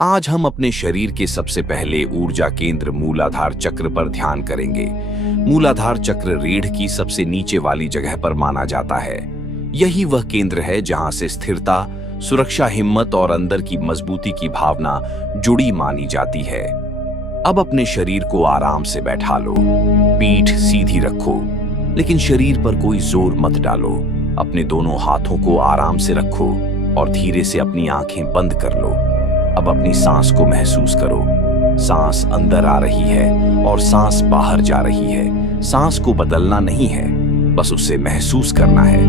आज हम अपने शरीर के सबसे पहले ऊर्जा केंद्र मूलाधार चक्र पर ध्यान करेंगे। मूलाधार चक्र रीढ़ की सबसे नीचे वाली जगह पर माना जाता है। यही वह केंद्र है जहां से स्थिरता, सुरक्षा, हिम्मत और अंदर की मजबूती की भावना जुड़ी मानी जाती है। अब अपने शरीर को आराम से बैठा लो, पीठ सीधी रखो, लेकिन शरीर पर कोई जोर मत डालो। अपने दोनों हाथों को आराम से रखो और धीरे से अपनी आंखें बंद कर लो। अब अपनी सांस को महसूस करो। सांस अंदर आ रही है और सांस बाहर जा रही है। सांस को बदलना नहीं है, बस उसे महसूस करना है।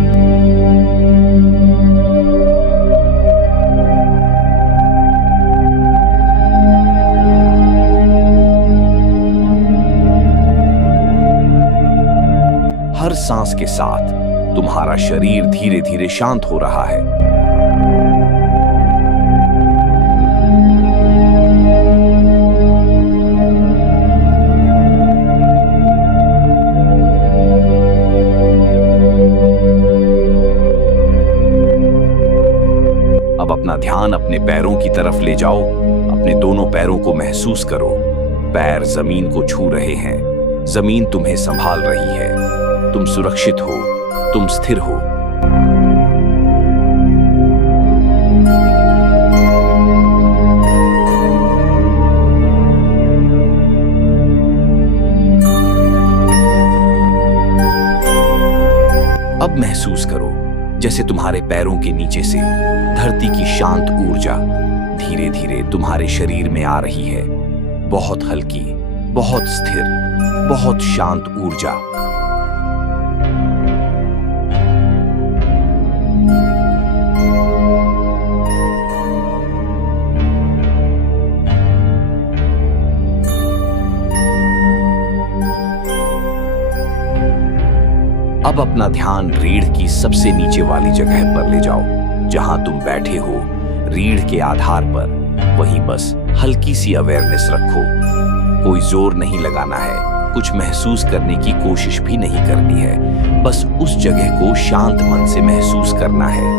हर सांस के साथ तुम्हारा शरीर धीरे धीरे शांत हो रहा है। अब अपना ध्यान अपने पैरों की तरफ ले जाओ। अपने दोनों पैरों को महसूस करो। पैर जमीन को छू रहे हैं। जमीन तुम्हें संभाल रही है। तुम सुरक्षित हो, तुम स्थिर हो। अब महसूस करो जैसे तुम्हारे पैरों के नीचे से धरती की शांत ऊर्जा धीरे धीरे तुम्हारे शरीर में आ रही है। बहुत हल्की, बहुत स्थिर, बहुत शांत ऊर्जा। अब अपना ध्यान रीढ़ की सबसे नीचे वाली जगह पर ले जाओ। जहां तुम बैठे हो, रीढ़ के आधार पर, वहीं बस हल्की सी अवेयरनेस रखो। कोई जोर नहीं लगाना है, कुछ महसूस करने की कोशिश भी नहीं करनी है। बस उस जगह को शांत मन से महसूस करना है।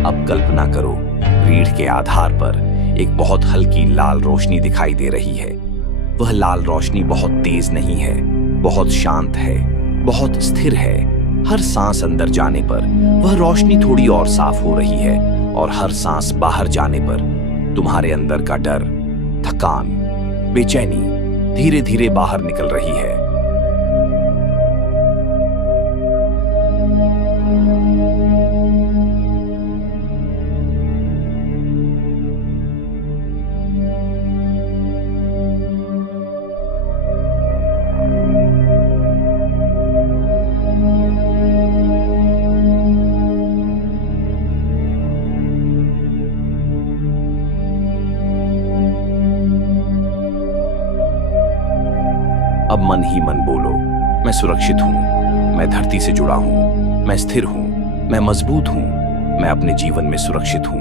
अब कल्पना करो, रीढ़ के आधार पर एक बहुत हल्की लाल रोशनी दिखाई दे रही है। वह लाल रोशनी बहुत तेज नहीं है, बहुत शांत है, बहुत स्थिर है। हर सांस अंदर जाने पर वह रोशनी थोड़ी और साफ हो रही है और हर सांस बाहर जाने पर तुम्हारे अंदर का डर, थकान, बेचैनी धीरे धीरे बाहर निकल रही है। अब मन ही मन बोलो, मैं सुरक्षित हूं, मैं धरती से जुड़ा हूं, मैं स्थिर हूं, मैं मजबूत हूं, मैं अपने जीवन में सुरक्षित हूं।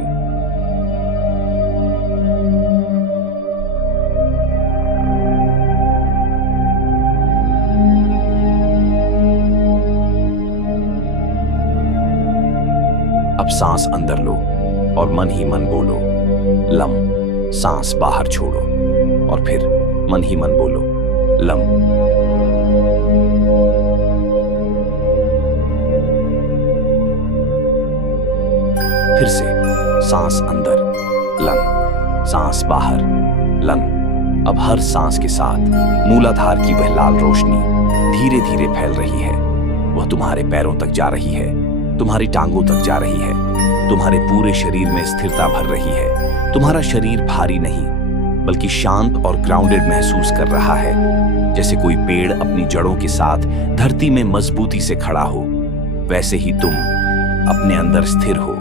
अब सांस अंदर लो और मन ही मन बोलो, लम। सांस बाहर छोड़ो और फिर मन ही मन बोलो, लम। फिर से सांस अंदर, लन। सांस बाहर, लन। अब हर सांस के साथ मूलाधार की वह लाल रोशनी धीरे धीरे फैल रही है। वह तुम्हारे पैरों तक जा रही है, तुम्हारी टांगों तक जा रही है, तुम्हारे पूरे शरीर में स्थिरता भर रही है। तुम्हारा शरीर भारी नहीं, बल्कि शांत और ग्राउंडेड महसूस कर रहा है। जैसे कोई पेड़ अपनी जड़ों के साथ धरती में मजबूती से खड़ा हो, वैसे ही तुम अपने अंदर स्थिर हो।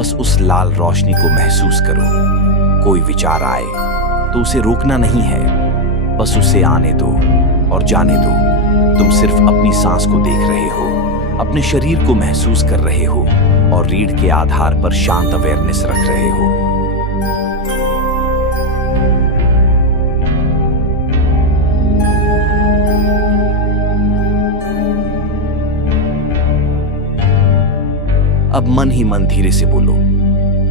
बस उस लाल रोशनी को महसूस करो। कोई विचार आए तो उसे रोकना नहीं है, बस उसे आने दो और जाने दो। तुम सिर्फ अपनी सांस को देख रहे हो, अपने शरीर को महसूस कर रहे हो और रीढ़ के आधार पर शांत अवेयरनेस रख रहे हो। अब मन ही मन धीरे से बोलो,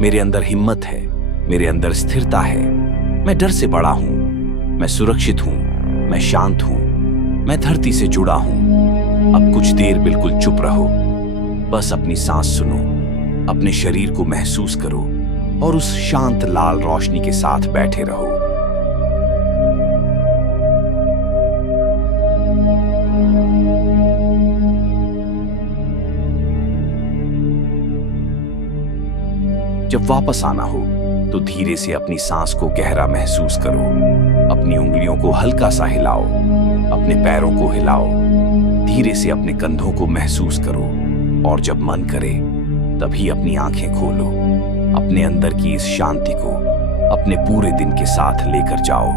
मेरे अंदर हिम्मत है, मेरे अंदर स्थिरता है, मैं डर से बड़ा हूं, मैं सुरक्षित हूं, मैं शांत हूं, मैं धरती से जुड़ा हूं। अब कुछ देर बिल्कुल चुप रहो, बस अपनी सांस सुनो, अपने शरीर को महसूस करो और उस शांत लाल रोशनी के साथ बैठे रहो। जब वापस आना हो तो धीरे से अपनी सांस को गहरा महसूस करो। अपनी उंगलियों को हल्का सा हिलाओ, अपने पैरों को हिलाओ, धीरे से अपने कंधों को महसूस करो और जब मन करे तभी अपनी आंखें खोलो। अपने अंदर की इस शांति को अपने पूरे दिन के साथ लेकर जाओ।